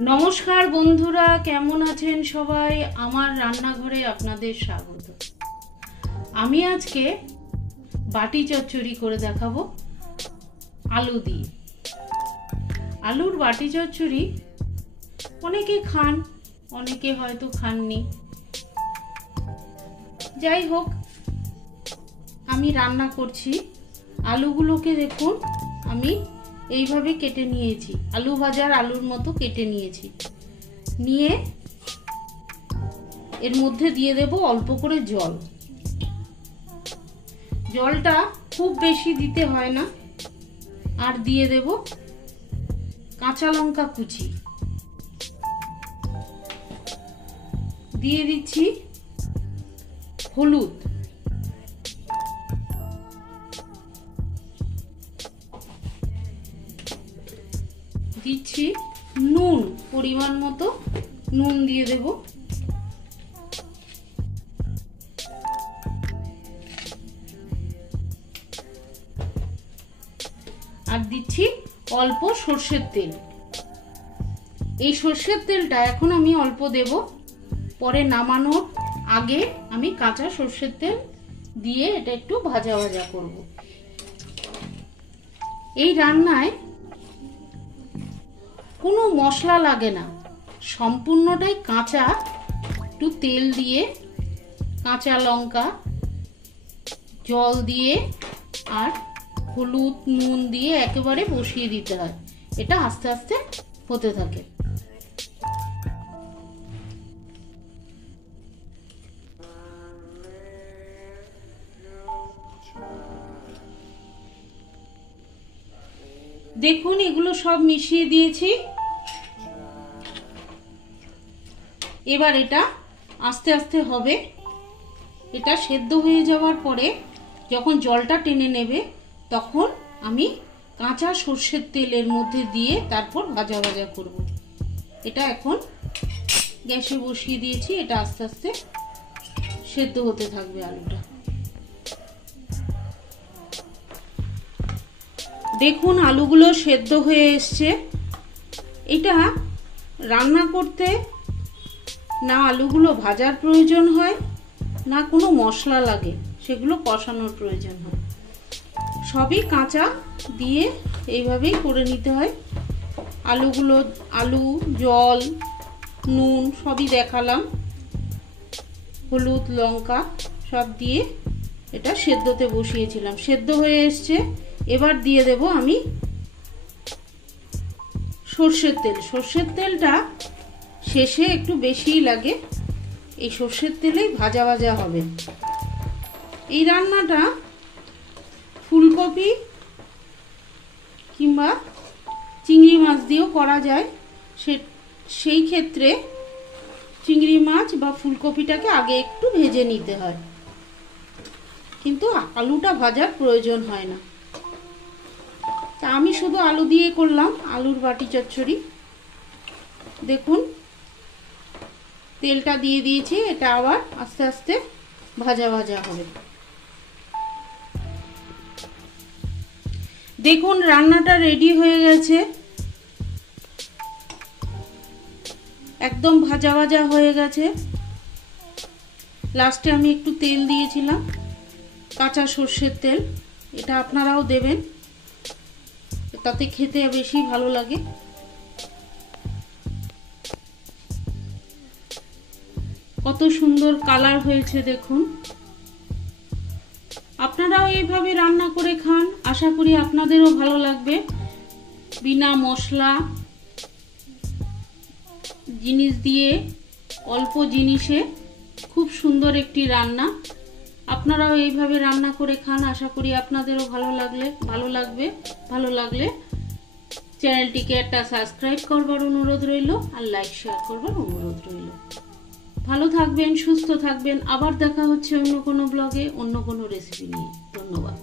নমস্কার বন্ধুরা, কেমন আছেন সবাই? আমার রান্নাঘরে আপনাদের স্বাগত। আমি আজকে বাটি চচ্চড়ি করে দেখাবো আলু দিয়ে। আলুর বাটি চচ্চড়ি অনেকে খান, অনেকে হয়তো খাননি। যাই হোক, আমি রান্না করছি। আলুগুলোকে দেখুন, আমি এইভাবে কেটে নিয়েছি, আলু ভাজার আলুর মতো কেটে নিয়েছি। নিয়ে এর মধ্যে দিয়ে দেব অল্প করে জল। জলটা খুব বেশি দিতে হয় না। আর দিয়ে দেব কাঁচা লঙ্কা কুচি, দিয়ে দিচ্ছি হলুদ, দিচ্ছি নুন, পরিমাণ মতো নুন দিয়ে দেব। আর দিচ্ছি অল্প সর্ষের তেল। এই সর্ষের তেলটা এখন আমি অল্প দেব, পরে নামানোর আগে আমি কাঁচা সর্ষের তেল দিয়ে এটা একটু ভাজা ভাজা করব। এই রান্নায় কোনো মশলা লাগে না, সম্পূর্ণটাই কাঁচা। একটু তেল দিয়ে, কাঁচা লঙ্কা, জল দিয়ে আর হলুদ নুন দিয়ে একেবারে বসিয়ে দিতে হয়। এটা আস্তে আস্তে হতে থাকে। দেখুন, এগুলো সব মিশিয়ে দিয়েছি। এবার এটা আস্তে আস্তে হবে। এটা সেদ্ধ হয়ে যাওয়ার পরে যখন জলটা টেনে নেবে, তখন আমি কাঁচা সর্ষের তেলের মধ্যে দিয়ে তারপর ভাজা ভাজা করব। এটা এখন গ্যাসে বসিয়ে দিয়েছি। এটা আস্তে আস্তে সেদ্ধ হতে থাকবে আলুটা। দেখুন, আলুগুলো সেদ্ধ হয়ে এসছে। এটা রান্না করতে না আলুগুলো ভাজার প্রয়োজন হয়, না কোনো মশলা লাগে, সেগুলো কষানোর প্রয়োজন হয়। সবই কাঁচা দিয়ে এইভাবেই করে নিতে হয়। আলুগুলো, আলু, জল, নুন সবই দেখালাম, হলুদ লঙ্কা সব দিয়ে এটা সেদ্ধতে বসিয়েছিলাম। সেদ্ধ হয়ে এসছে। এবার দিয়ে দেব আমি সর্ষের তেল। সর্ষের তেলটা শেষে একটু বেশিই লাগে। এই সর্ষের তেলেই ভাজা ভাজা হবে। এই রান্নাটা ফুলকপি কিংবা চিংড়ি মাছ দিয়েও করা যায়। সেই ক্ষেত্রে চিংড়ি মাছ বা ফুলকপিটাকে আগে একটু ভেজে নিতে হয়, কিন্তু আলুটা ভাজার প্রয়োজন হয় না। তা আমি শুধু আলু দিয়ে করলাম আলুর বাটি চচ্চড়ি। দেখুন, তেলটা দিয়ে দিয়েছি। এটা আবার আস্তে আস্তে ভাজা ভাজা হবে। দেখুন, রান্নাটা রেডি হয়ে গেছে। একদম ভাজা ভাজা হয়ে গেছে। লাস্টে আমি একটু তেল দিয়েছিলাম, কাঁচা সর্ষের তেল। এটা আপনারাও দেবেন, তাতে খেতে বেশি ভালো লাগে। কত সুন্দর কালার হয়েছে দেখুন। আপনারাও এইভাবে রান্না করে খান, আশা করি আপনাদেরও ভালো লাগবে। বিনা মশলা জিনিস দিয়ে, অল্প জিনিসে খুব সুন্দর একটি রান্না। আপনারাও এইভাবে রান্না করে খান, আশা করি আপনাদেরও ভালো লাগবে। ভালো লাগলে চ্যানেলটিকে একটা সাবস্ক্রাইব করবার অনুরোধ রইল, আর লাইক শেয়ার করবার অনুরোধ রইল। ভালো থাকবেন, সুস্থ থাকবেন। আবার দেখা হচ্ছে অন্য কোনো ব্লগে, অন্য কোনো রেসিপি নিয়ে। ধন্যবাদ।